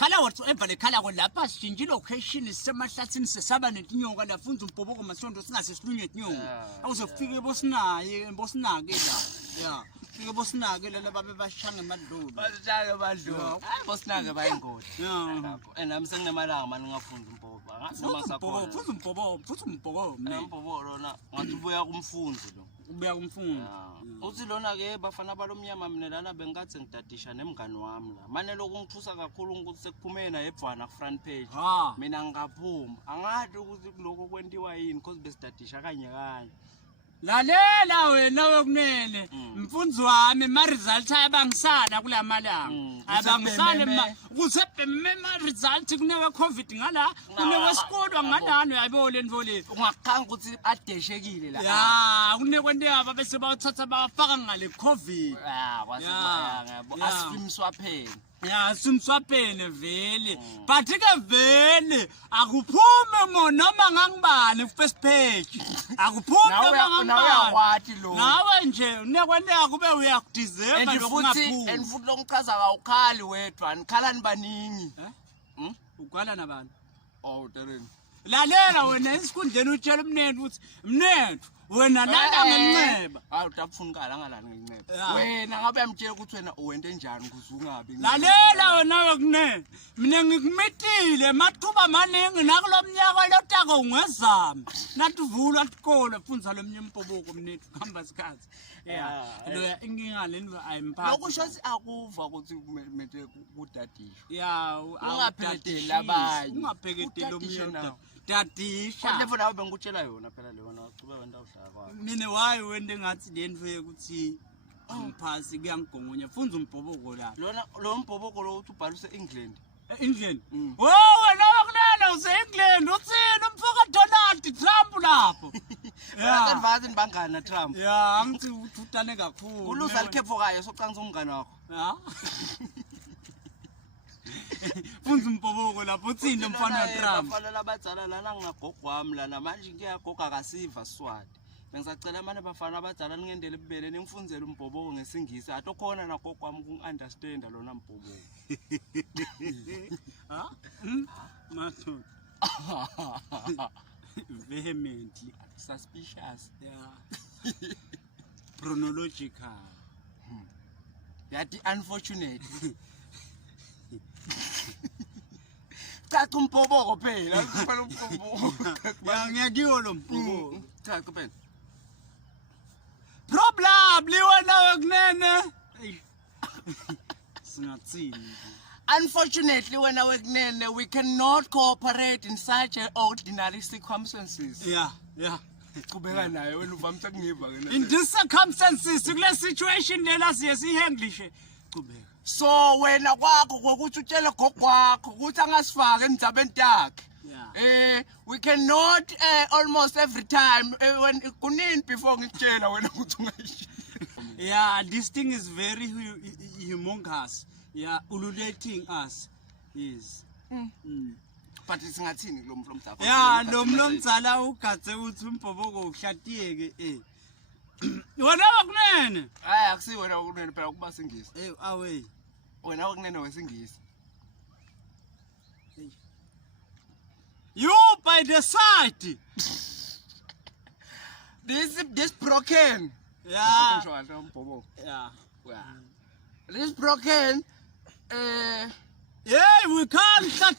khala whatsoever le khala ko lapha shinji location isemahlathini sesaba netinyoka lafunza umbhoboko masonto singasesilunywe itinyoka awuzofika ebosinake la yeah fike bosinake la babe bashanga emadlulu basishanga emadlulu bosinake bayingodi lapho nami senginemalanga manje ngafunda umbhoboko ngathi noma sakhona futhi umbhoboko umbhoboko lona ngathi ubuya kumfunzi lo ubuya kumfunzi uthi lona ke bafana balomnyama mina lana bengathi ngidadisha nemngani wami la manje lokungithusa kakhulu ukuthi sekuphumena ebhwana ku front page mina ngingaphuma angathi ukuthi lokho kwentiwa yini because besidadisha kanye lalela wena wekunene mfunzi wami ma result ayabangisana kulamalanga abangisana kusebheme ma result kunewe covid ngala kunewe sikolo ngalana uyabona nivole ungakhanga ukuthi adeshekile la ya kunekwente aba bese bawuthatha bafaka ngale covid kwasemaya asifimswa phela ya simswaphene vele but ke vele akuphume noma ngangibani ku first page akuphume noma ngangibani nawe nje unekwente akube uyakudeserve lokungaphumi and futhi longichaza awukhali wedwa nikhala nibaningi ukhala nabantu Darren lalela wena esikhundleni utshela umnentu uthi mnentu wena lana ngenceba utafuna ukala ngalana ngenceba wena ngabe yamtshela ukuthi wena uwente njani ukuze ungabi lalela wena wekunene mina ngikumitile mathuba maningi nakulomnyaka lotako ungezama nathi vula isikole funza lomnye umbhoboko mnethu kuhamba isikhathi loya inkinga leni ayimphathi lokusho akuva ukuthi kumele kudadisho ungapheketeli abanye ungapheketeli omnye dadisha kodwa nawe bengikutshela yona phela leona ucube wena uhlala kwayo mina wayi wende ngathi lento ukuthi umphasi kuyangigongonya funza umbhoboko la lona lo mbhoboko lo uthi ubhalise England England wena wakunena use England uthini umfoka Donald Trump lapho advance nibangana na Trump angithi uthutane kakhulu uluza likhepho kayo socanza umngane wakho funza umbhoboko lapho uthini umfana Trump bafana labadzala lana ngingagogwami lana manje ngiyagoga akasiva Swati bengisacela manje bafana abadzala ningendele ebubele ningifunzele umbhoboko ngesingisi athi okhona nagogwami ukungiunderstand lona mbhoboko Mato vehemently suspicious chronological yathi unfortunate Chacha umbhoboko phela phela umbhoboko ngiyakiwo lo mbhoboko chacha phela probably wena wekunene singatsini unfortunately wena wekunene we cannot cooperate in such ordinary circumstances qhubeka naye wena uvamisa kungiva ke in these circumstances kule situation lena siye sihandlishe qhubeka so wena kwakho ukuthi utshele gogwakho ukuthi angasifaka endzabeni takhe we cannot almost every time when kunini before ngitshela wena ukuthi ungayishi this thing is very humongous ululating us is but singathini kulo mflo mdaka lo mlomdzala ugadze uthi umbhoboko ushadiyeke wena wakunene akusi wena wakunene phela kuba singisi away wena wakunene wesingisi you by the side this broken this broken we can't start